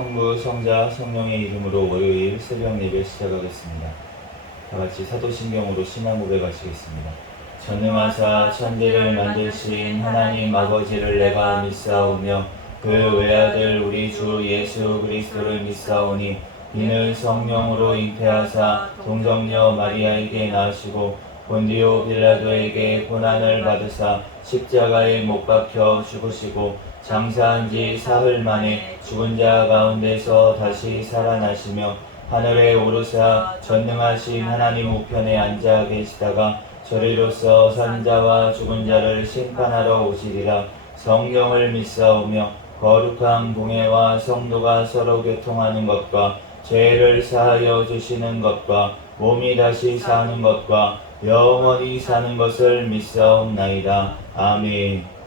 성부, 성자, 성령의 이름으로 월요일 새벽 예배 시작하겠습니다. 다같이 사도신경으로 신앙 고백하시겠습니다. 전능하사 천지를 만드신 하나님 아버지를 내가 믿사오며 그 외아들 우리 주 예수 그리스도를 믿사오니 이는 성령으로 잉태하사 동정녀 마리아에게 낳으시고 본디오 빌라도에게 고난을 받으사 십자가에 못 박혀 죽으시고 장사한 지 사흘 만에 죽은 자 가운데서 다시 살아나시며 하늘에 오르사 전능하신 하나님 우편에 앉아 계시다가 저리로서 산 자와 죽은 자를 심판하러 오시리라. 성령을 믿사오며 거룩한 공회와 성도가 서로 교통하는 것과 죄를 사하여 주시는 것과 몸이 다시 사는 것과 영원히 사는 것을 믿사옵나이다. 아멘.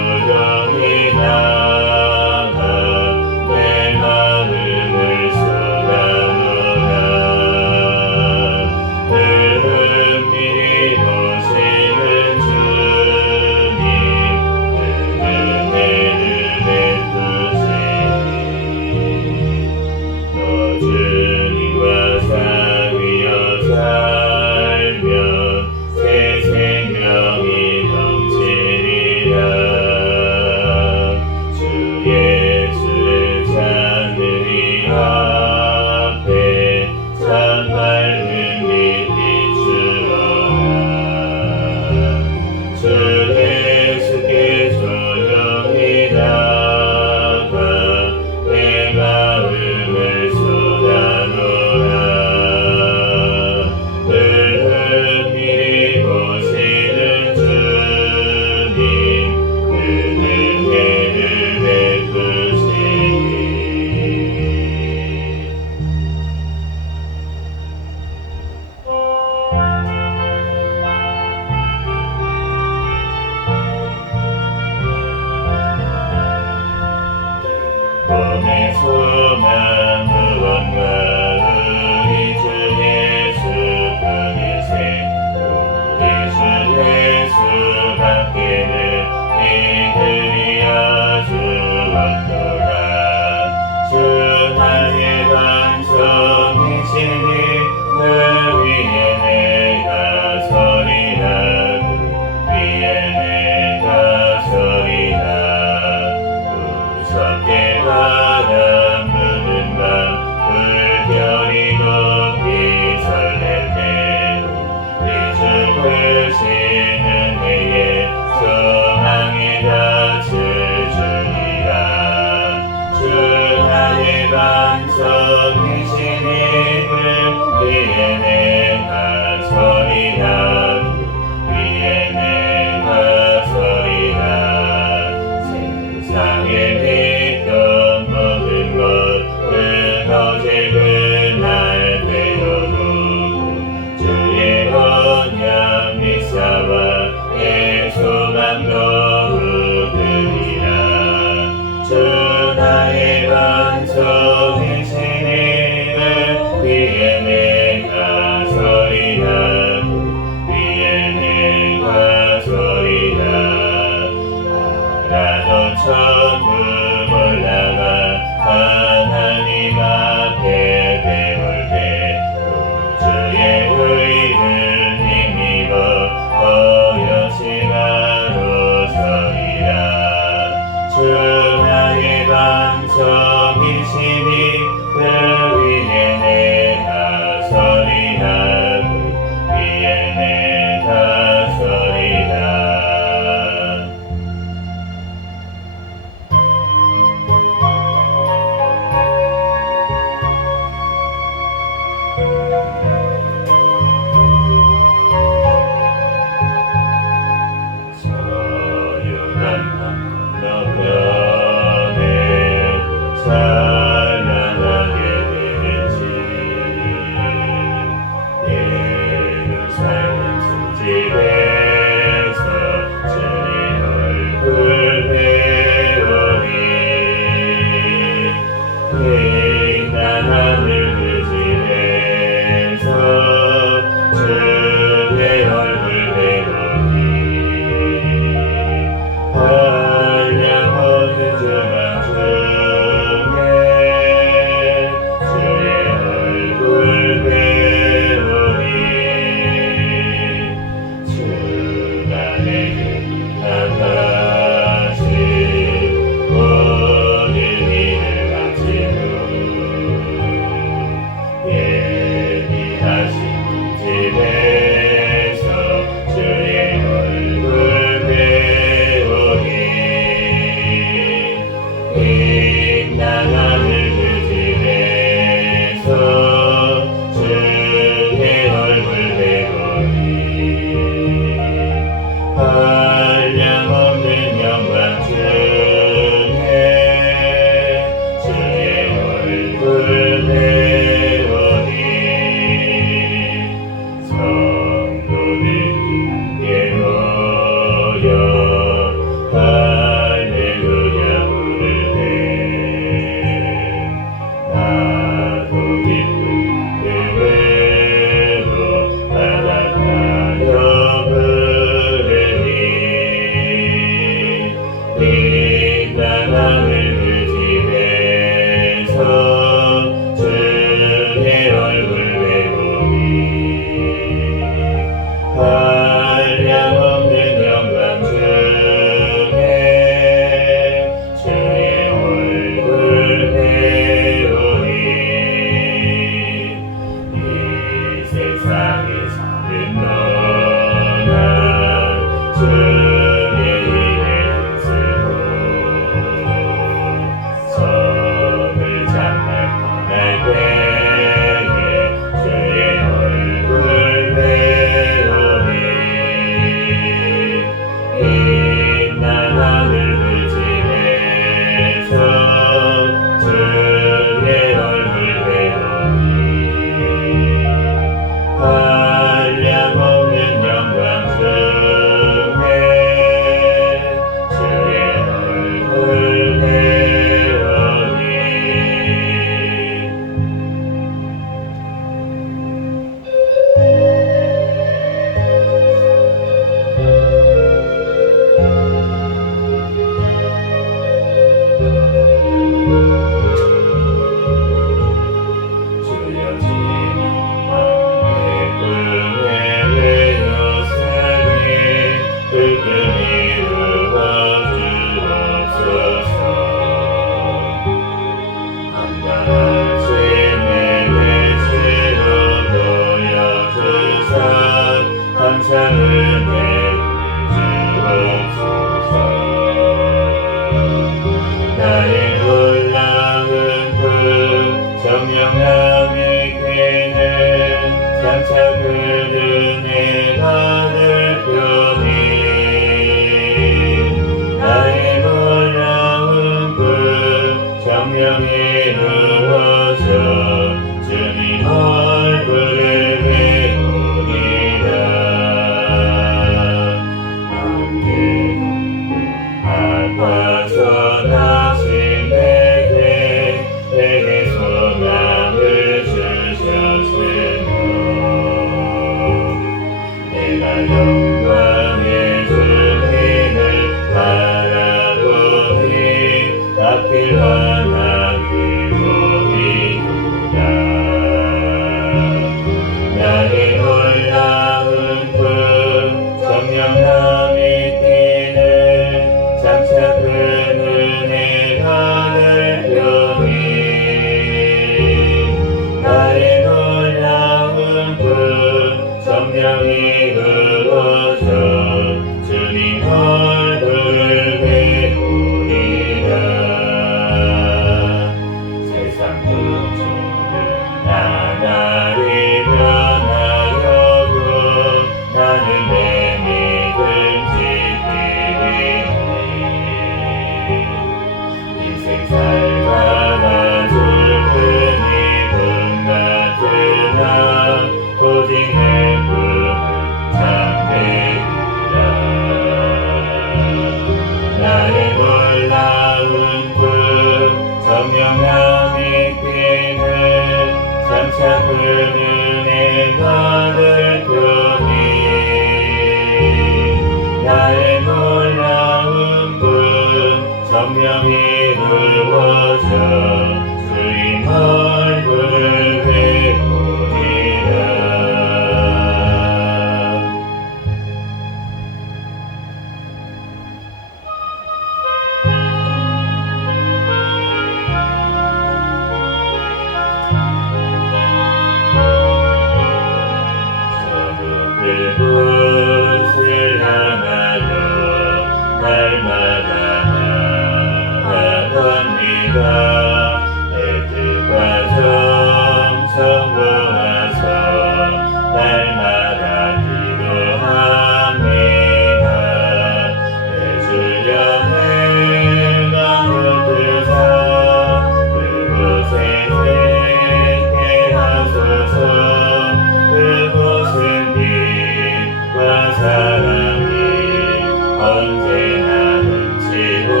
언제나 넘치옵니다.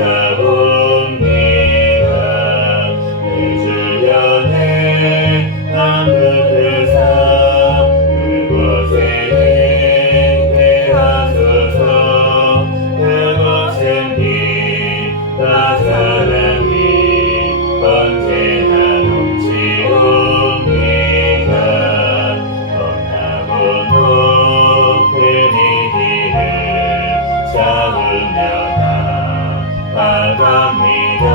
감사합니다. 주연의 남부들사 그곳에 행케 하소서. 그곳엔 빛과 사랑이 언제나 넘치옵니다. 엄나무 높은 이 길을 잡으며 나아갑니다.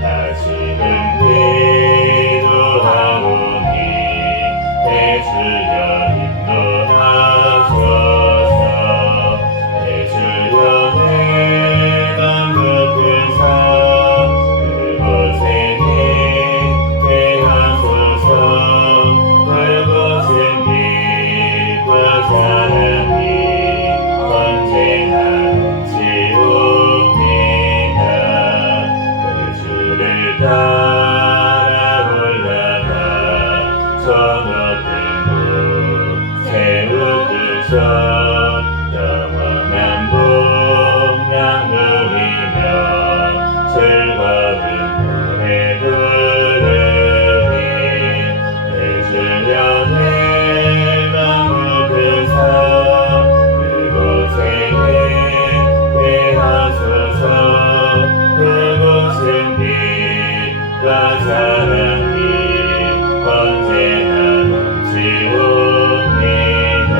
다시금 기도하오니 대주여 인도하소서. 대주여 내가 묻은 산 그곳에 행케 하소서. 그곳은 빛과 사랑이 언제나 넘치옵니다. 그 주를 따라 올라가 저 높은 곳 세우듯이 영원한 복락 누리며 즐거운 노래 부르리. 내 주변에 묻은 산 그곳에 행케 하소서. 그곳은 빛과 사랑이 언제나 넘치옵니다.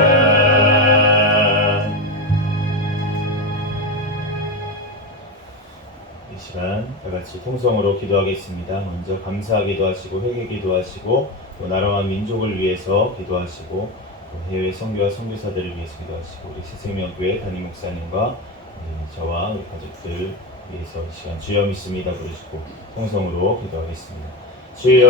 이 시간 다같이 통성으로 기도하겠습니다. 먼저 감사 기도하시고 회개 기도하시고 또 나라와 민족을 위해서 기도하시고 또 해외 선교와 선교사들을 위해서 기도하시고 우리 새생명교회 담임 목사님과 저와 우리 가족들 위해서 이 시간 주여 믿습니다 부르시고 통성으로 기도하겠습니다. 주여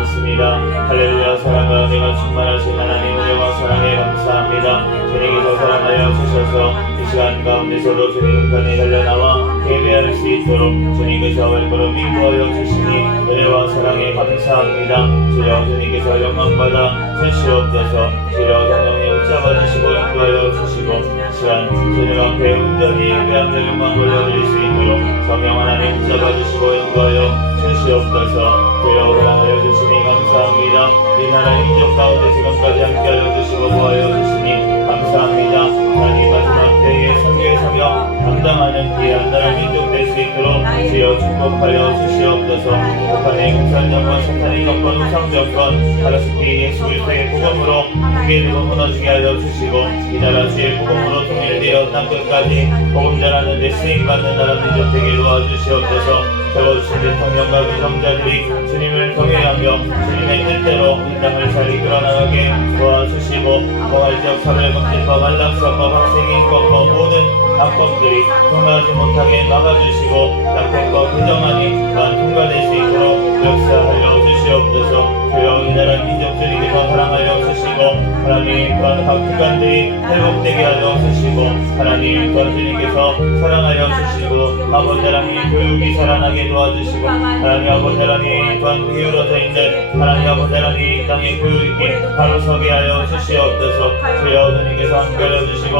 믿습니다. 할렐루야. 사랑과 은혜가 충만하신 하나님 은혜와 사랑에 감사합니다. 주님께서 사랑하여 주셔서 이 시간 가운데서도 주님 편에 달려나와 예배할 수 있도록 주님께서 발걸음 인도하여 주시니 은혜와 사랑에 감사합니다. 주여 주님께서 영광받아 주시옵소서. 주여 성령님 붙잡아주시고 인도하여 주시고 이 시간 주님 앞에 온전히 예배하며 영광 올려드릴 수 있도록 성령 하나님 붙잡아주시고 인도하여 주시옵소서. 주여 사랑하여 주시니 감사합니다. 이 나라 민족 가운데 지금까지 함께하여 주시고 도와여 주시니 감사합니다. 하나님 마지막 때에 선교의 사명 감당하는 귀한 나라 민족 될 수 있도록 주여 축복하여 주시옵소서. 북한의 공산정권 사탄의 정권 우상정권 가라스피 예수 그리스도의 복음으로 무게를 무너지게 하여 주시고 이 나라 주의 복음으로 통일되어 땅끝까지 복음 전하는 데 쓰임받는 나라 민족 되게 도와주시옵소서. 세워주신 대통령과 위정자들이 주님을 경외하며 주님의 뜻대로 이 땅을 잘 이끌어나가게 도와주시고 포괄적 사회범죄법, 안락사법, 학생인권법 모든 악법들이 통과하지 못하게 막아주시고 낙태법 개정안이 또한 통과될 수 있도록 역사하여 주시옵소서. 주여 이 나라 민족주님께서 사랑하여 주시고 하나님 또한 각 기관들이 회복되게 하여 주시고 하나님 또한 주님께서 사랑하여 주시고 아버지 하나님 교육이 살아나게 도와주시고 하나님 아버지 하나님 또한 기울어져 있는 하나님 아버지 하나님 땅의 교육이 바로 서게 하여 주시옵소서. 주여 주님께서 함께하여 주시고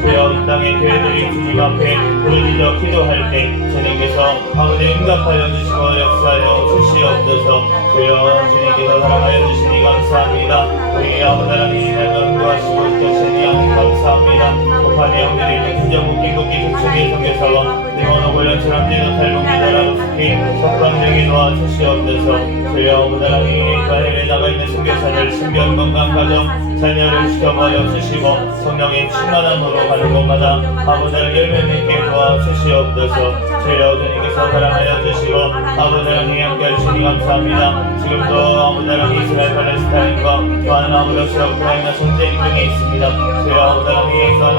주여 이 땅의 교회들이 주님 앞에 부르짖어 기도할 때 주님께서 아버지 응답하여 주시고 역사하여 주시옵소서. 주여 주님께서 사랑하여 주시니 감사합니다. 우리 아버지 하나님 인도하시고 있으시니 감사합니다. 북한의 영들이 행정 국기국기 국축의 선교사와 리모노 관련처럼 제도탈 동기나라로 특히 석방되게 도와주시옵소서. 주여 아버지 하나님 해외에 나가 있는 선교사들 신변 건강 가정 자녀를 지켜봐여 주시고 성령의 충만함으로 가는 곳마다 아버지 하나님 열매 맺게 도와주시옵소서. 주여 주님께서 사랑하여 주시고 아버지 하나님 함께해 주시니 감사합니다. 지금도 아버지 하나님 이스라엘 팔레스타인과 또한 아버지 우크라이나 전쟁 중에 있습니다. 주여 아버지 하나님 또한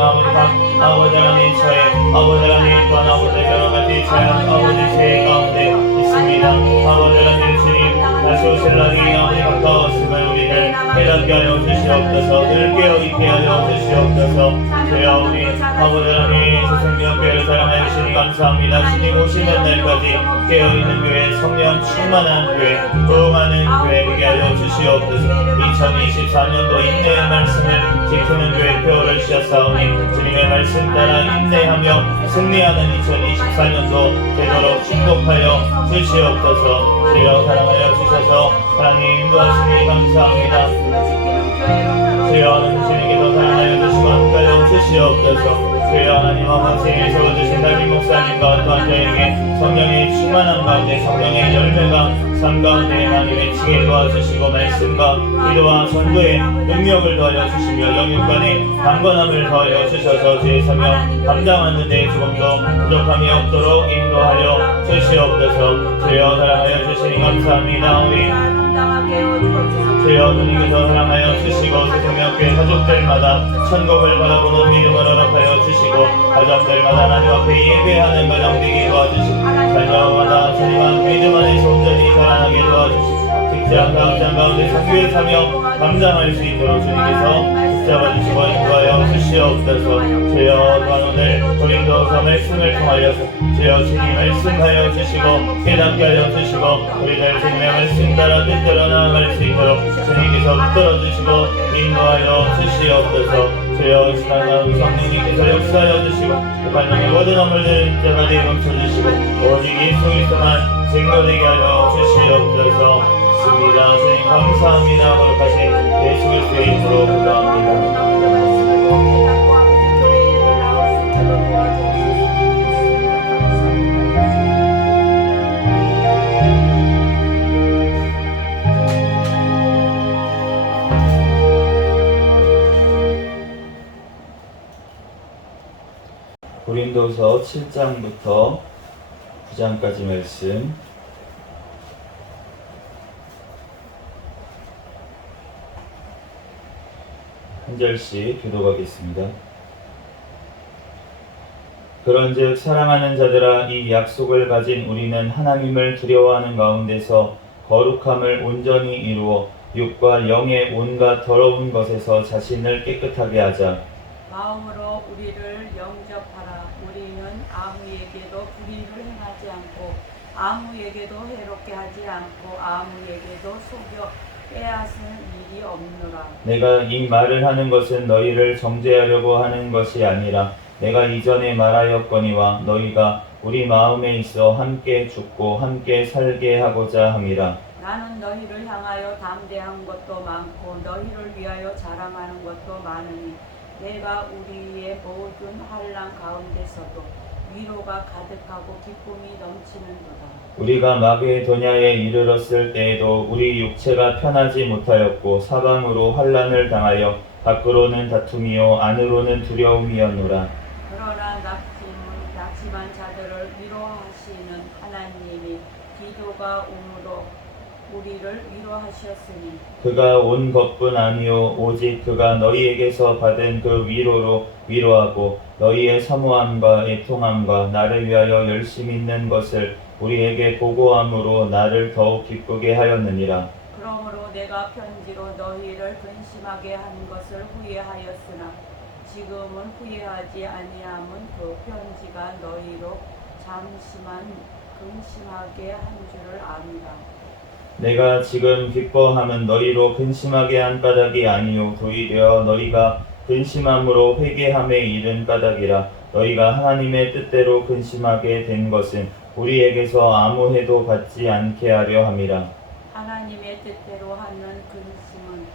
아버지 하나님 처해 아버지 하나님 또한 아버지 여러 가지 제한 아버지 죄 가운데 있습니다. 아버지 하나님 주님 다시 오실 날이 아버지 가까웠음을 우리를 깨닫게 하여 주시옵소서. 늘 깨어있게 하여 주시옵소서. 주여 우리 아버지 하나님 새생명교회를 사랑하여 주시니 감사합니다. 감사합니다. 주님 오시는 날까지 깨어있는 교회, 성령 충만한 교회, 부흥하는 교회 되게 하여 주시옵소서. 2024년도 인내의 말씀을 지키는 교회 표어를 주셨사오니 주님의 말씀 따라 인내하며 승리하는 2024년도 되도록 축복하여 주시옵소서. 주여 사랑하여 주셔서 하나님 인도하시니 감사합니다. 주여 하나님 주님께서 사랑하여 주시고 함께하여 주시옵소서. 주여 하나님 아버지 세워주신 다윗 목사님과 또한 저에게 성령의 충만한 가운데 성령의 열매가 삶 가운데 많이 맺히게 도와주시고 말씀과 기도와 전도의 능력을 더하여 주시며 영육간의 강건함을 더하여 주셔서 주의 사명 감당하는 데 조금 더 부족함이 없도록 인도하여 주시옵소서. 주여 사랑하여 주시니 감사합니다. 우리 주여 주님께서 사랑하여 주시고 생명교회 가족들마다 천국을 바라보는 믿음을 허락하여 주시고 가정들마다 하나님 앞에 예배하는 가정 되게 도와주시고 자녀마다 주님 앞 믿음 안에서 온전히 자라나게 도와주시고 직장 가운데 상교의 사명 감당할 수 있도록 주님께서 붙잡아주시고 인도하여 주시옵소서. 주여 또한 오늘 고린도서 말씀을 통하여서 주여 주님 말씀하여 주시고 깨닫게 하여 주시고 우리들 주님의 말씀 따라 뜻대로 나아갈 수 있도록 주님께서 붙들어주시고 인도하여 주시옵소서. 주여 이 시간 우리 성령님께서 역사하여 주시고 하나님의 모든 허물들을 자가되게 멈춰주시고 오직 예수 그리스도만 증거되게 하여 주시옵소서. 습니다. 주님 감사합니다. 거룩하신 예수 그리스도의 이름으로 기도합니다. 고린도서 7장부터 9장까지 말씀 한 절씩 교독하겠습니다. 그런즉 사랑하는 자들아 이 약속을 가진 우리는 하나님을 두려워하는 가운데서 거룩함을 온전히 이루어 육과 영의 온갖 더러운 것에서 자신을 깨끗하게 하자. 마음으로 우리를 영접하라. 우리는 아무에게도 불의를 행하지 않고 아무에게도 해롭게 하지 않고 아무에게도 속여 빼앗은 일이 없노라. 내가 이 말을 하는 것은 너희를 정죄하려고 하는 것이 아니라 내가 이전에 말하였거니와 너희가 우리 마음에 있어 함께 죽고 함께 살게 하고자 함이라. 나는 너희를 향하여 담대한 것도 많고 너희를 위하여 자랑하는 것도 많으니 내가 우리의 모든 환난 가운데서도 위로가 가득하고 기쁨이 넘치는도다. 우리가 마게도냐에 이르렀을 때에도 우리 육체가 편하지 못하였고 사방으로 환난을 당하여 밖으로는 다툼이요 안으로는 두려움이었노라. 그러나 낙심한 자들을 위로하시는 하나님이 기도가 오므로 우리를 위로하셨으니 그가 온 것뿐 아니요 오직 그가 너희에게서 받은 그 위로로 위로하고 너희의 사모함과 애통함과 나를 위하여 열심 있는 것을 우리에게 보고함으로 나를 더욱 기쁘게 하였느니라. 그러므로 내가 편지로 너희를 근심하게 한 것을 후회하였으나 지금은 후회하지 아니함은 그 편지가 너희로 잠시만 근심하게 한 줄을 압니다. 내가 지금 기뻐함은 너희로 근심하게 한 까닭이 아니요 도리어 너희가 근심함으로 회개함에 이른 까닭이라. 너희가 하나님의 뜻대로 근심하게 된 것은 우리에게서 아무 해도 받지 않게 하려 함이라. 하나님의 뜻대로 하는 근심은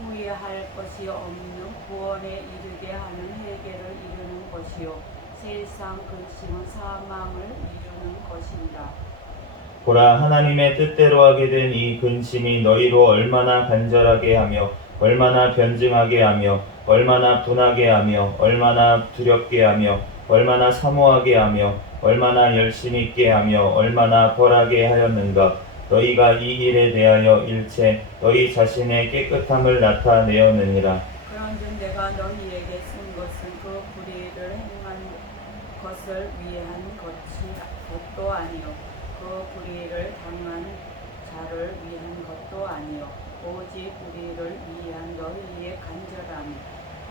후회할 것이 없는 구원에 이르게 하는 회개를 이루는 것이요 세상 근심은 사망을 이루는 것입니다. 보라 하나님의 뜻대로 하게 된 이 근심이 너희로 얼마나 간절하게 하며 얼마나 변증하게 하며 얼마나 분하게 하며 얼마나 두렵게 하며 얼마나 사모하게 하며 얼마나 열심 있게 하며 얼마나 벌하게 하였는가. 너희가 이 일에 대하여 일체 너희 자신의 깨끗함을 나타내었느니라. 그런즉 내가 너희에게 쓴 것은 그 불의를 행한 것을 위한 것도 아니요 그 불의를 당한 자를 위한 것도 아니요 오직 우리를 위한 너희의 간절함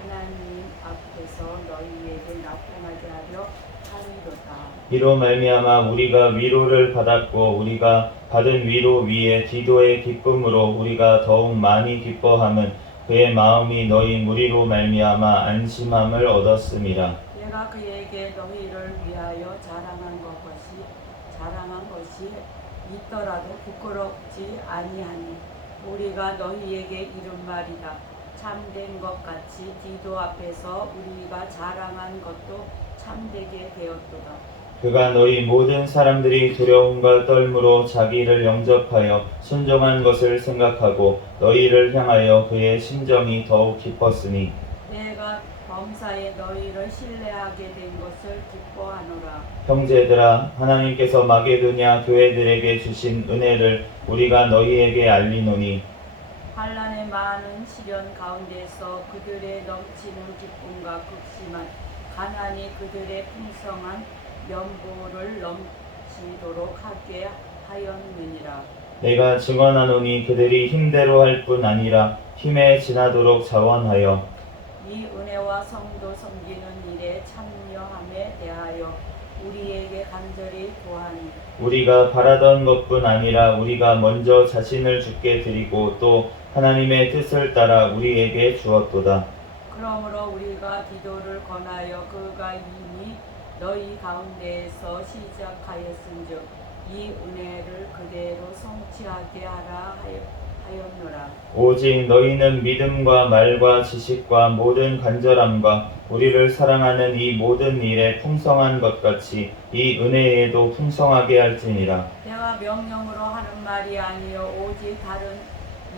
하나님 앞에서 너희에게 나타나게 하려 함이로다. 이로 말미암아 우리가 위로를 받았고 우리가 받은 위로 위에 기도의 기쁨으로 우리가 더욱 많이 기뻐함은 그의 마음이 너희 무리로 말미암아 안심함을 얻었음이라. 내가 그에게 너희를 위하여 자랑한 것이 있더라도 부끄럽지 아니하니 우리가 너희에게 이른 말이다. 참된 것 같이 디도 앞에서 우리가 자랑한 것도 참되게 되었도다. 그가 너희 모든 사람들이 두려움과 떨므로 자기를 영접하여 순종한 것을 생각하고 너희를 향하여 그의 심정이 더욱 기뻤으니 내가 범사에 너희를 신뢰하게 된 것을 기뻐하노라. 형제들아 하나님께서 마게도냐 교회들에게 주신 은혜를 우리가 너희에게 알리노니 환난의 많은 시련 가운데서 그들의 넘치는 기쁨과 극심한 가난이 그들의 풍성한 연보를 넘치도록 하게 하였느니라. 내가 증언하노니 그들이 힘대로 할 뿐 아니라 힘에 지나도록 자원하여 이 은혜와 성도 섬기는 일에 참여함에 대하여 우리에게 간절히 구하니 우리가 바라던 것뿐 아니라 우리가 먼저 자신을 주께 드리고 또 하나님의 뜻을 따라 우리에게 주었도다. 그러므로 우리가 디도를 권하여 그가 이미 너희 가운데에서 시작하였은즉 이 은혜를 그대로 성취하게 하라 하였노라. 오직 너희는 믿음과 말과 지식과 모든 간절함과 우리를 사랑하는 이 모든 일에 풍성한 것 같이 이 은혜에도 풍성하게 할지니라. 내가 명령으로 하는 말이 아니요 오직 다른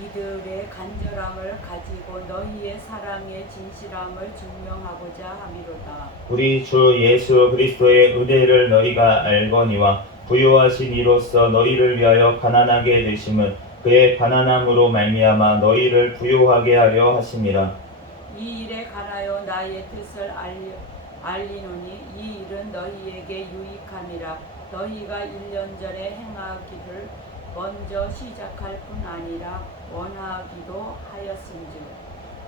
이들의 간절함을 가지고 너희의 사랑의 진실함을 증명하고자 함이로다. 우리 주 예수 그리스도의 은혜를 너희가 알거니와 부요하신 이로써 너희를 위하여 가난하게 되심은 그의 가난함으로 말미암아 너희를 부요하게 하려 하심이라. 이 일에 관하여 나의 뜻을 알리노니 이 일은 너희에게 유익함이라. 너희가 1년 전에 행하기를 먼저 시작할 뿐 아니라 원하기도 하였은즉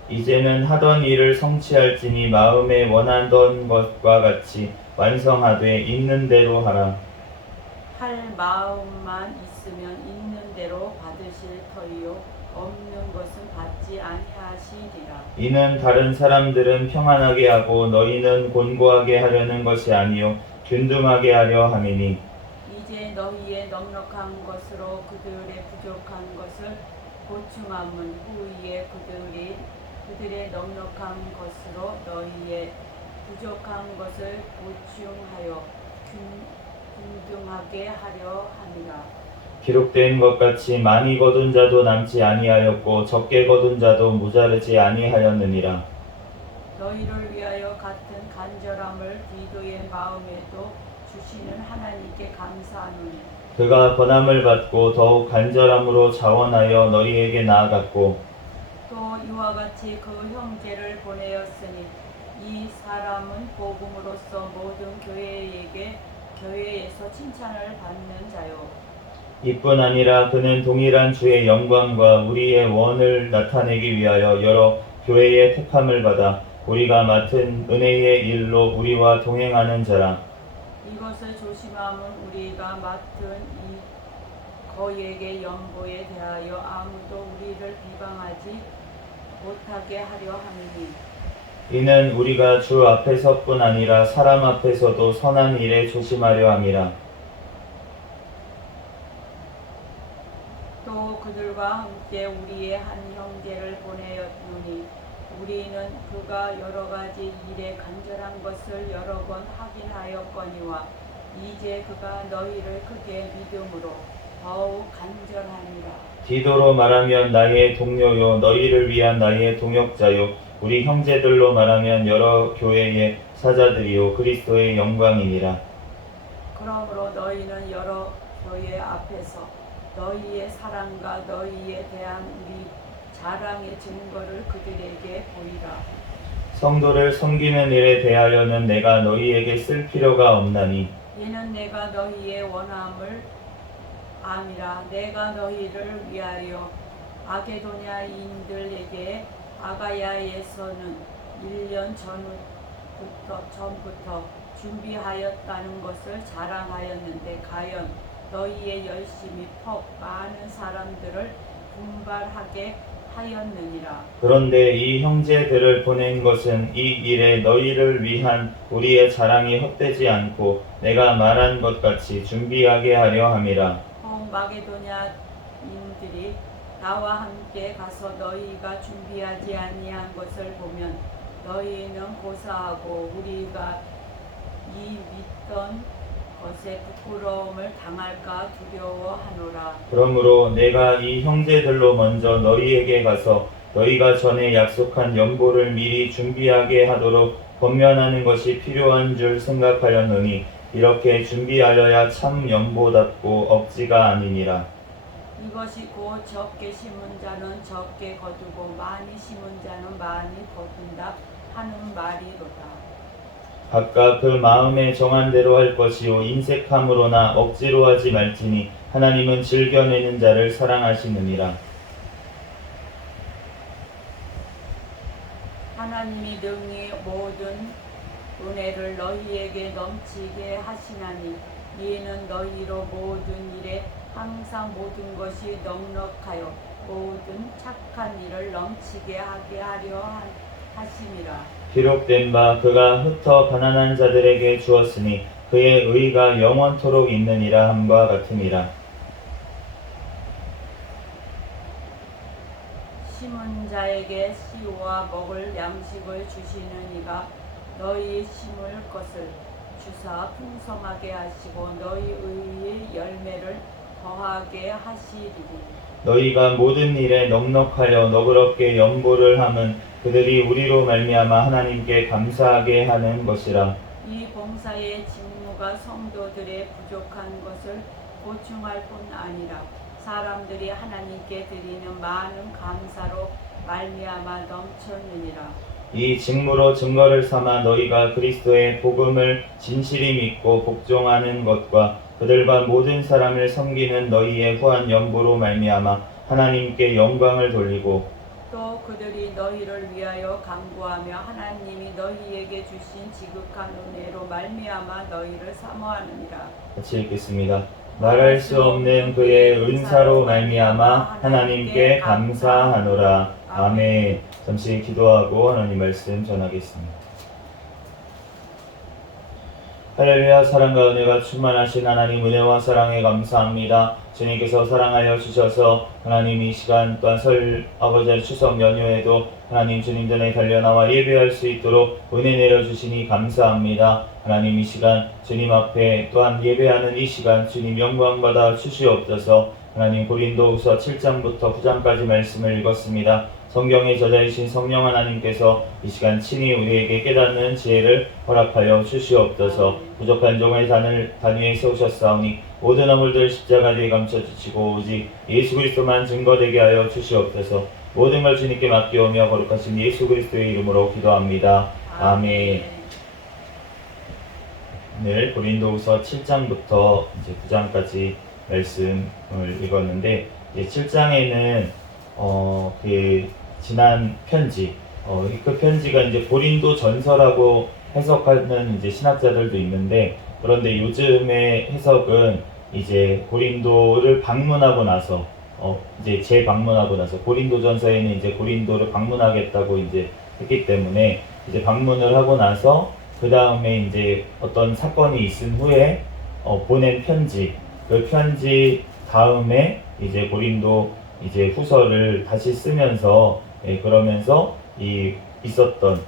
이제는 하던 일을 성취할지니 마음에 원하던 것과 같이 완성하되 있는 대로 하라. 할 마음만 있으면 있는 대로 받으실 터이요 없는 것은 받지 아니하시리라. 이는 다른 사람들은 평안하게 하고 너희는 곤고하게 하려는 것이 아니요 균등하게 하려 함이니 이제 너희의 넉넉한 것으로 그들의 부족한 것을 보충함은 후에 그들의 넉넉한 것으로 너희의 부족한 것을 보충하여 균등하게 하려 함이라. 기록된 것 같이 많이 거둔 자도 남지 아니하였고 적게 거둔 자도 모자르지 아니하였느니라. 너희를 위하여 같은 간절함을 디도의 마음에도 주시는 하나님께 감사하노니 그가 권함을 받고 더욱 간절함으로 자원하여 너희에게 나아갔고 또 이와 같이 그 형제를 보내었으니 이 사람은 복음으로써 모든 교회에서 칭찬을 받는 자요 이뿐 아니라 그는 동일한 주의 영광과 우리의 원을 나타내기 위하여 여러 교회의 택함을 받아 우리가 맡은 은혜의 일로 우리와 동행하는 자라. 이것을 조심함은 우리가 맡은 이 거액의 연보에 대하여 아무도 우리를 비방하지 못하게 하려 함이니 이는 우리가 주 앞에서뿐 아니라 사람 앞에서도 선한 일에 조심하려 함이라. 또 그들과 함께 우리의 한 형제를 보내었노니 우리는 그가 여러 가지 일에 간절한 것을 여러 번 확인하였거니와 이제 그가 너희를 크게 믿음으로 더욱 간절하니라. 디도로 말하면 나의 동료요 너희를 위한 나의 동역자요 우리 형제들로 말하면 여러 교회의 사자들이요 그리스도의 영광이니라. 그러므로 너희는 여러 교회 앞에서 너희의 사랑과 너희에 대한 우리 자랑의 증거를 그들에게 보이라. 성도를 섬기는 일에 대하여는 내가 너희에게 쓸 필요가 없나니 이는 내가 너희의 원함을 암이라. 내가 너희를 위하여 아게도냐인들에게 아가야에서는 1년 전부터 준비하였다는 것을 자랑하였는데 과연 너희의 열심이 퍽 많은 사람들을 분발하게 하였느니라. 그런데 이 형제들을 보낸 것은 이 일에 너희를 위한 우리의 자랑이 헛되지 않고 내가 말한 것 같이 준비하게 하려 함이라. 마게도냐인들이 나와 함께 가서 너희가 준비하지 아니한 것을 보면 너희는 고사하고 우리가 이 믿던 것에 부끄러움을 당할까 두려워하노라. 그러므로 내가 이 형제들로 먼저 너희에게 가서 너희가 전에 약속한 연보를 미리 준비하게 하도록 권면하는 것이 필요한 줄 생각하였노니 이렇게 준비하여야 참 연보답고 억지가 아니니라. 이것이 곧 적게 심은 자는 적게 거두고 많이 심은 자는 많이 거둔다 하는 말이로다. 각각 그 마음에 정한 대로 할 것이요 인색함으로나 억지로 하지 말지니 하나님은 즐겨내는 자를 사랑하시느니라. 하나님이 능히 모든 은혜를 너희에게 넘치게 하시나니 이는 너희로 모든 일에 항상 모든 것이 넉넉하여 모든 착한 일을 넘치게 하게 하려 하심이라. 기록된 바 그가 흩어 가난한 자들에게 주었으니 그의 의가 영원토록 있느니라 함과 같으니라. 심은 자에게 씨와 먹을 양식을 주시는 이가 너희 심을 것을 주사 풍성하게 하시고 너희 의의 열매를 더하게 하시리니. 너희가 모든 일에 넉넉하여 너그럽게 연보를 함은 그들이 우리로 말미암아 하나님께 감사하게 하는 것이라. 이 봉사의 직무가 성도들의 부족한 것을 보충할 뿐 아니라 사람들이 하나님께 드리는 많은 감사로 말미암아 넘쳤느니라. 이 직무로 증거를 삼아 너희가 그리스도의 복음을 진실히 믿고 복종하는 것과 그들과 모든 사람을 섬기는 너희의 후한 연보로 말미암아 하나님께 영광을 돌리고 또 그들이 너희를 위하여 간구하며 하나님이 너희에게 주신 지극한 은혜로 말미암아 너희를 사모하느니라. 같이 읽겠습니다. 말할 수 없는 그의 은사로 말미암아 하나님께 감사하노라. 아멘. 잠시 기도하고 하나님 말씀 전하겠습니다. 할렐루야. 사랑과 은혜가 충만하신 하나님 은혜와 사랑에 감사합니다. 주님께서 사랑하여 주셔서 하나님 이 시간 또한 설 아버지의 추석 연휴에도 하나님 주님 전에 달려나와 예배할 수 있도록 은혜 내려주시니 감사합니다. 하나님 이 시간 주님 앞에 또한 예배하는 이 시간 주님 영광받아 주시옵소서. 하나님 고린도후서 7장부터 9장까지 말씀을 읽었습니다. 성경의 저자이신 성령 하나님께서 이 시간 친히 우리에게 깨닫는 지혜를 허락하여 주시옵소서. 부족한 종의 단 위에 세우셨사오니 모든 허물들 십자가 뒤에 감춰주시고 오직 예수 그리스도만 증거되게 하여 주시옵소서. 모든 걸 주님께 맡기오며 거룩하신 예수 그리스도의 이름으로 기도합니다. 아멘. 오늘 고린도후서 7장부터 이제 9장까지 말씀을 읽었는데 이제 7장에는 그 지난 편지, 그 편지가 이제 고린도 전서라고 해석하는 이제 신학자들도 있는데, 그런데 요즘의 해석은 이제 고린도를 방문하고 나서, 이제 재방문하고 나서 고린도 전서에는 이제 고린도를 방문하겠다고 이제 했기 때문에 이제 방문을 하고 나서 그 다음에 이제 어떤 사건이 있은 후에 보낸 편지, 그 편지 다음에 이제 고린도 이제 후서를 다시 쓰면서 그러면서 이 있었던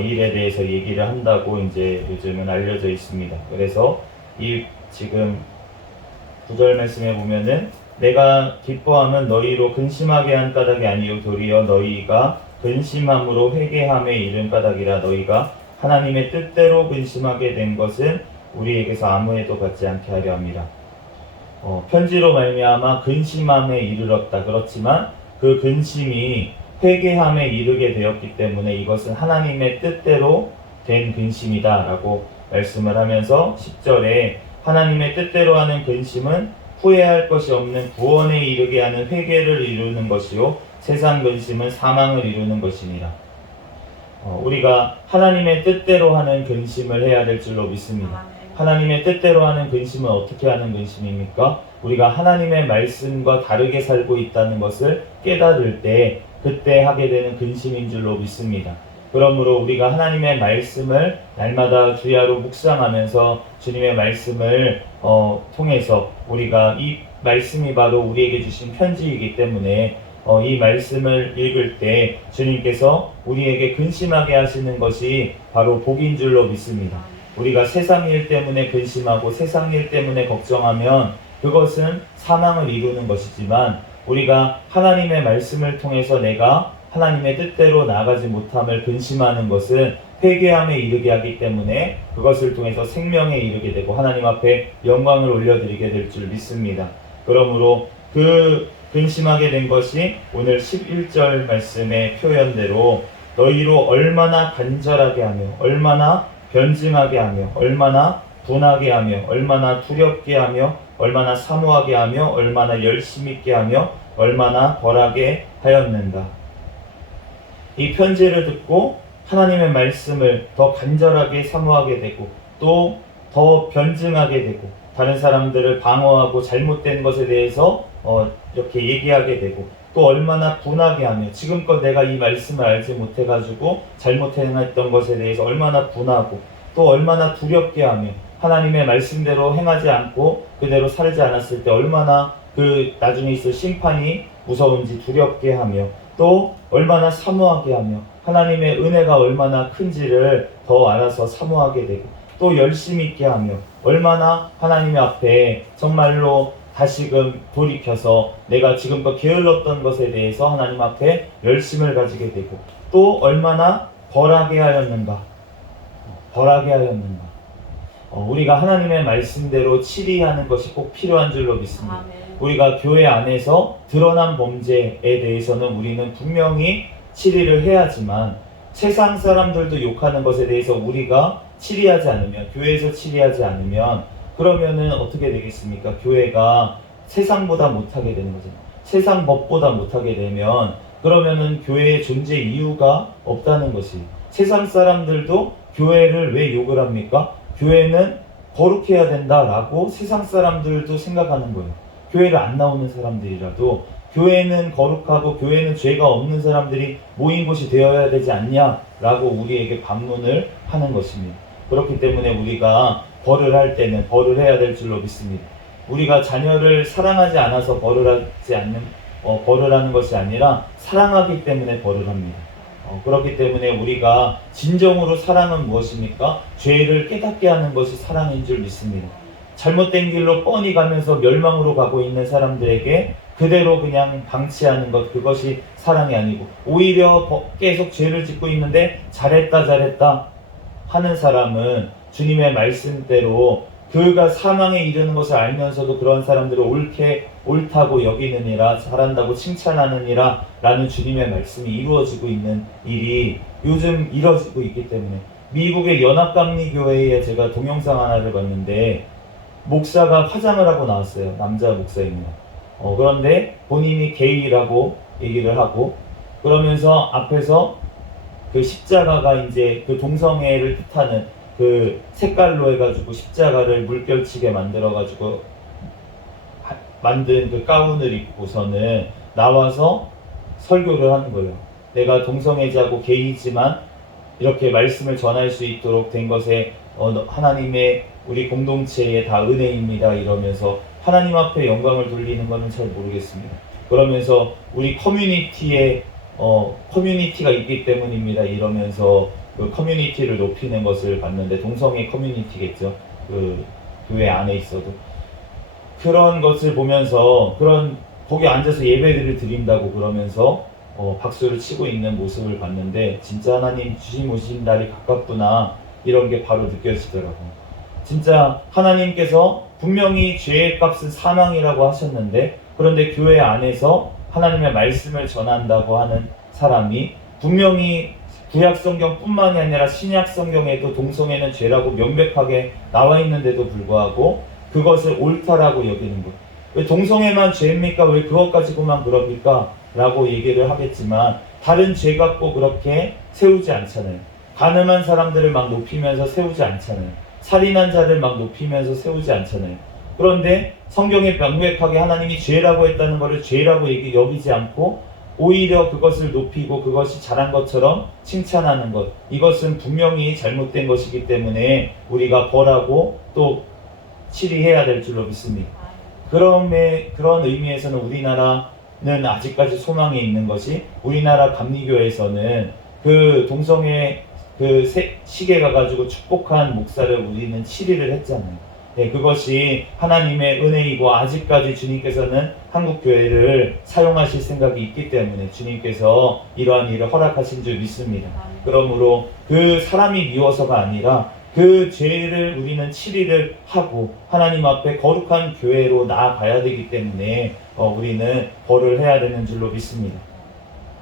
일에 대해서 얘기를 한다고 이제 요즘은 알려져 있습니다. 그래서 이 지금 9절 말씀에 보면은 내가 기뻐함은 너희로 근심하게 한 까닭이 아니요 도리어 너희가 근심함으로 회개함에 이른 까닭이라. 너희가 하나님의 뜻대로 근심하게 된 것은 우리에게서 아무 해도 받지 않게 하려 함이라. 편지로 말미암아 근심함에 이르렀다. 그렇지만 그 근심이 회개함에 이르게 되었기 때문에 이것은 하나님의 뜻대로 된 근심이다 라고 말씀을 하면서 10절에 하나님의 뜻대로 하는 근심은 후회할 것이 없는 구원에 이르게 하는 회개를 이루는 것이요 세상 근심은 사망을 이루는 것이니라. 우리가 하나님의 뜻대로 하는 근심을 해야 될 줄로 믿습니다. 아멘. 하나님의 뜻대로 하는 근심은 어떻게 하는 근심입니까? 우리가 하나님의 말씀과 다르게 살고 있다는 것을 깨달을 때 그때 하게 되는 근심인 줄로 믿습니다. 그러므로 우리가 하나님의 말씀을 날마다 주야로 묵상하면서 주님의 말씀을 통해서 우리가 이 말씀이 바로 우리에게 주신 편지이기 때문에 이 말씀을 읽을 때 주님께서 우리에게 근심하게 하시는 것이 바로 복인 줄로 믿습니다. 우리가 세상 일 때문에 근심하고 세상 일 때문에 걱정하면 그것은 사망을 이루는 것이지만 우리가 하나님의 말씀을 통해서 내가 하나님의 뜻대로 나아가지 못함을 근심하는 것은 회개함에 이르게 하기 때문에 그것을 통해서 생명에 이르게 되고 하나님 앞에 영광을 올려드리게 될 줄 믿습니다. 그러므로 그 근심하게 된 것이 오늘 11절 말씀의 표현대로 너희로 얼마나 간절하게 하며 얼마나 변증하게 하며 얼마나 분하게 하며 얼마나 두렵게 하며 얼마나 사모하게 하며 얼마나 열심 있게 하며 얼마나 벌하게 하였는가. 이 편지를 듣고 하나님의 말씀을 더 간절하게 사모하게 되고 또 더 변증하게 되고 다른 사람들을 방어하고 잘못된 것에 대해서 이렇게 얘기하게 되고 또 얼마나 분하게 하며 지금껏 내가 이 말씀을 알지 못해가지고 잘못 행했던 것에 대해서 얼마나 분하고 또 얼마나 두렵게 하며 하나님의 말씀대로 행하지 않고 그대로 살지 않았을 때 얼마나 그 나중에 있을 심판이 무서운지 두렵게 하며 또 얼마나 사모하게 하며 하나님의 은혜가 얼마나 큰지를 더 알아서 사모하게 되고 또 열심히 있게 하며 얼마나 하나님 앞에 정말로 다시금 돌이켜서 내가 지금껏 게을렀던 것에 대해서 하나님 앞에 열심을 가지게 되고 또 얼마나 벌하게 하였는가. 우리가 하나님의 말씀대로 치리하는 것이 꼭 필요한 줄로 믿습니다. 아멘. 우리가 교회 안에서 드러난 범죄에 대해서는 우리는 분명히 치리를 해야지만 세상 사람들도 욕하는 것에 대해서 우리가 치리하지 않으면 교회에서 치리하지 않으면 그러면은 어떻게 되겠습니까? 교회가 세상보다 못하게 되는 거죠. 세상 법보다 못하게 되면 그러면은 교회의 존재 이유가 없다는 것이 세상 사람들도 교회를 왜 욕을 합니까? 교회는 거룩해야 된다라고 세상 사람들도 생각하는 거예요. 교회를 안 나오는 사람들이라도 교회는 거룩하고 교회는 죄가 없는 사람들이 모인 곳이 되어야 되지 않냐라고 우리에게 반문을 하는 것입니다. 그렇기 때문에 우리가 벌을 할 때는 벌을 해야 될 줄로 믿습니다. 우리가 자녀를 사랑하지 않아서 벌을 하는 것이 아니라 사랑하기 때문에 벌을 합니다. 그렇기 때문에 우리가 진정으로 사랑은 무엇입니까? 죄를 깨닫게 하는 것이 사랑인 줄 믿습니다. 잘못된 길로 뻔히 가면서 멸망으로 가고 있는 사람들에게 그대로 그냥 방치하는 것, 그것이 사랑이 아니고 오히려 계속 죄를 짓고 있는데 잘했다 하는 사람은 주님의 말씀대로 그가 사망에 이르는 것을 알면서도 그런 사람들을 옳다고 여기느니라 잘한다고 칭찬하느니라 라는 주님의 말씀이 이루어지고 있는 일이 요즘 이루어지고 있기 때문에 미국의 연합감리교회에 제가 동영상 하나를 봤는데 목사가 화장을 하고 나왔어요. 남자 목사입니다. 그런데 본인이 게이라고 얘기를 하고 그러면서 앞에서 그 십자가가 이제 그 동성애를 뜻하는 그 색깔로 해가지고 십자가를 물결치게 만들어가지고 만든 그 가운을 입고서는 나와서 설교를 하는 거예요. 내가 동성애자고 게이지만 이렇게 말씀을 전할 수 있도록 된 것에 하나님의 우리 공동체의 다 은혜입니다 이러면서 하나님 앞에 영광을 돌리는 것은 잘 모르겠습니다. 그러면서 우리 커뮤니티가 있기 때문입니다 이러면서 그 커뮤니티를 높이는 것을 봤는데 동성애 커뮤니티겠죠. 그 교회 안에 있어도 그런 것을 보면서 거기 앉아서 예배를 드린다고 그러면서 박수를 치고 있는 모습을 봤는데 진짜 하나님 주님 오신 날이 가깝구나 이런 게 바로 느껴지더라고요. 진짜 하나님께서 분명히 죄의 값은 사망이라고 하셨는데 그런데 교회 안에서 하나님의 말씀을 전한다고 하는 사람이 분명히 구약 성경뿐만이 아니라 신약 성경에도 동성애는 죄라고 명백하게 나와 있는데도 불구하고 그것을 옳다라고 여기는 것. 왜 동성애만 죄입니까? 왜 그것 가지고만 그럽니까? 라고 얘기를 하겠지만 다른 죄 갖고 그렇게 세우지 않잖아요. 가늠한 사람들을 막 높이면서 세우지 않잖아요. 살인한 자를 막 높이면서 세우지 않잖아요. 그런데 성경에 명백하게 하나님이 죄라고 했다는 것을 죄라고 여기지 않고 오히려 그것을 높이고 그것이 잘한 것처럼 칭찬하는 것, 이것은 분명히 잘못된 것이기 때문에 우리가 벌하고 또 치리해야 될 줄로 믿습니다. 그런 의미에서는 우리나라는 아직까지 소망이 있는 것이, 우리나라 감리교에서는 그 동성애 시계 가가지고 축복한 목사를 우리는 치리를 했잖아요. 네, 그것이 하나님의 은혜이고 아직까지 주님께서는 한국 교회를 사용하실 생각이 있기 때문에 주님께서 이러한 일을 허락하신 줄 믿습니다. 그러므로 그 사람이 미워서가 아니라 그 죄를 우리는 치리를 하고 하나님 앞에 거룩한 교회로 나아가야 되기 때문에 우리는 벌을 해야 되는 줄로 믿습니다.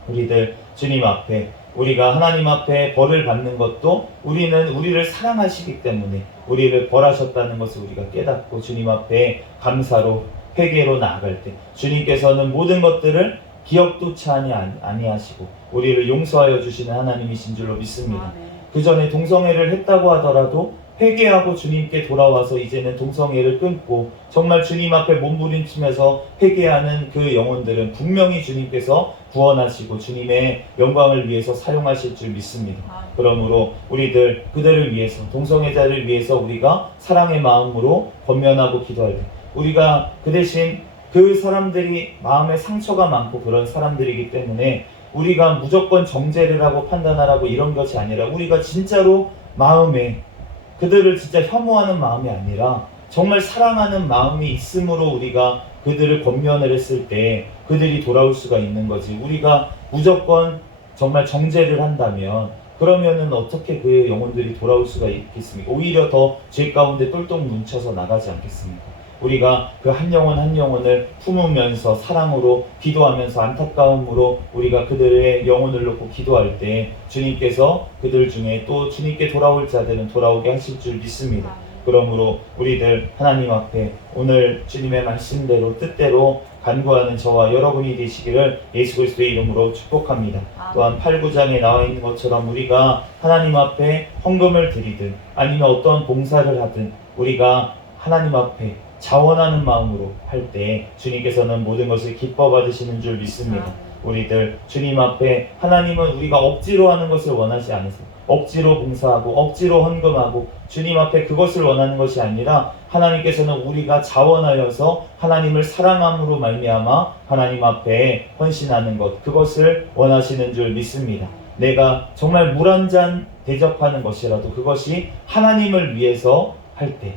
우리들 주님 앞에, 우리가 하나님 앞에 벌을 받는 것도 우리는 우리를 사랑하시기 때문에 우리를 벌하셨다는 것을 우리가 깨닫고 주님 앞에 감사로 회개로 나아갈 때 주님께서는 모든 것들을 기억조차 아니하시고 우리를 용서하여 주시는 하나님이신 줄로 믿습니다. 그 전에 동성애를 했다고 하더라도 회개하고 주님께 돌아와서 이제는 동성애를 끊고 정말 주님 앞에 몸부림치면서 회개하는 그 영혼들은 분명히 주님께서 구원하시고 주님의 영광을 위해서 사용하실 줄 믿습니다. 그러므로 우리들 그들을 위해서, 동성애자를 위해서 우리가 사랑의 마음으로 권면하고 기도할 때, 우리가 그 대신 그 사람들이 마음에 상처가 많고 그런 사람들이기 때문에 우리가 무조건 정죄를 하고 판단하라고 이런 것이 아니라 우리가 진짜로 마음에 그들을 진짜 혐오하는 마음이 아니라 정말 사랑하는 마음이 있으므로 우리가 그들을 권면을 했을 때 그들이 돌아올 수가 있는 거지. 우리가 무조건 정말 정죄를 한다면 그러면은 어떻게 그 영혼들이 돌아올 수가 있겠습니까? 오히려 더 죄 가운데 똘똘 뭉쳐서 나가지 않겠습니까? 우리가 그 한 영혼 한 영혼을 품으면서 사랑으로 기도하면서 안타까움으로 우리가 그들의 영혼을 놓고 기도할 때 주님께서 그들 중에 또 주님께 돌아올 자들은 돌아오게 하실 줄 믿습니다. 그러므로 우리들 하나님 앞에 오늘 주님의 말씀대로 뜻대로 간구하는 저와 여러분이 되시기를 예수 그리스도의 이름으로 축복합니다. 또한 8, 9장에 나와 있는 것처럼 우리가 하나님 앞에 헌금을 드리든 아니면 어떤 봉사를 하든 우리가 하나님 앞에 자원하는 마음으로 할 때 주님께서는 모든 것을 기뻐 받으시는 줄 믿습니다. 우리들 주님 앞에, 하나님은 우리가 억지로 하는 것을 원하지 않으세요. 억지로 봉사하고 억지로 헌금하고 주님 앞에 그것을 원하는 것이 아니라 하나님께서는 우리가 자원하여서 하나님을 사랑함으로 말미암아 하나님 앞에 헌신하는 것, 그것을 원하시는 줄 믿습니다. 내가 정말 물 한 잔 대접하는 것이라도 그것이 하나님을 위해서 할 때,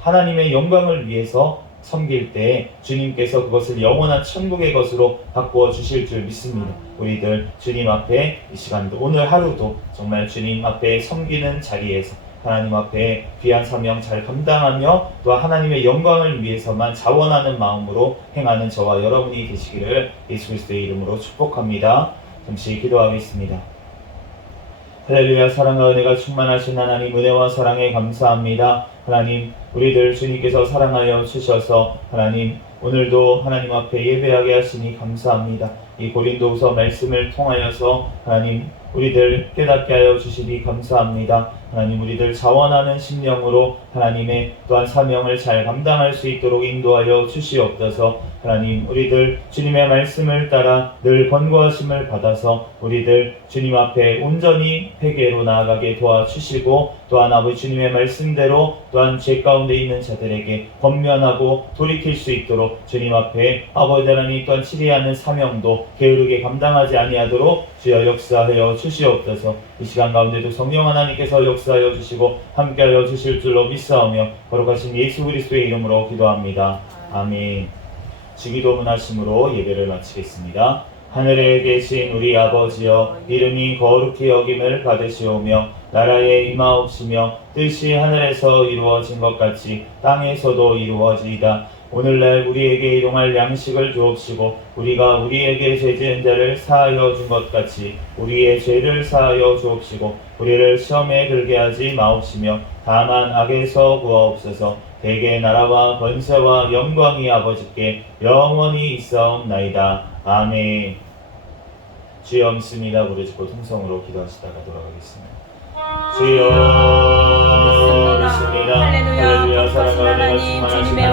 하나님의 영광을 위해서 섬길 때 주님께서 그것을 영원한 천국의 것으로 바꾸어 주실 줄 믿습니다. 우리들 주님 앞에 이 시간도 오늘 하루도 정말 주님 앞에 섬기는 자리에서 하나님 앞에 귀한 사명 잘 감당하며 또 하나님의 영광을 위해서만 자원하는 마음으로 행하는 저와 여러분이 되시기를 예수 그리스도의 이름으로 축복합니다. 잠시 기도하겠습니다. 할렐루야. 사랑과 은혜가 충만하신 하나님, 은혜와 사랑에 감사합니다. 하나님, 우리들 주님께서 사랑하여 주셔서 하나님 오늘도 하나님 앞에 예배하게 하시니 감사합니다. 이 고린도후서 말씀을 통하여서 하나님 우리들 깨닫게 하여 주시니 감사합니다. 하나님, 우리들 자원하는 심령으로 하나님의 또한 사명을 잘 감당할 수 있도록 인도하여 주시옵소서. 하나님, 우리들 주님의 말씀을 따라 늘 권고하심을 받아서 우리들 주님 앞에 온전히 회개로 나아가게 도와주시고, 또한 아버지 주님의 말씀대로 또한 죄 가운데 있는 자들에게 권면하고 돌이킬 수 있도록 주님 앞에 아버지 하나님 또한 치리하는 사명도 게으르게 감당하지 아니하도록 주여 역사하여 주시옵소서. 이 시간 가운데도 성령 하나님께서 역사하여 주시고 함께하여 주실 줄로 믿사오며 거룩하신 예수 그리스도의 이름으로 기도합니다. 아멘. 주기도문 하심으로 예배를 마치겠습니다. 하늘에 계신 우리 아버지여, 이름이 거룩히 여김을 받으시오며 나라에 임하옵시며 뜻이 하늘에서 이루어진 것 같이 땅에서도 이루어지이다. 오늘날 우리에게 일용할 양식을 주옵시고 우리가 우리에게 죄 지은 자를 사하여 준 것 같이 우리의 죄를 사하여 주옵시고 우리를 시험에 들게 하지 마옵시며 다만 악에서 구하옵소서. 대개 나라와 권세와 영광이 아버지께 영원히 있사옵나이다. 아멘. 주여 믿습니다. 부르짖고 통성으로 기도하시다가 돌아가겠습니다. 주여 믿습니다. 할렐루야, 사랑하는 하나님, 주님의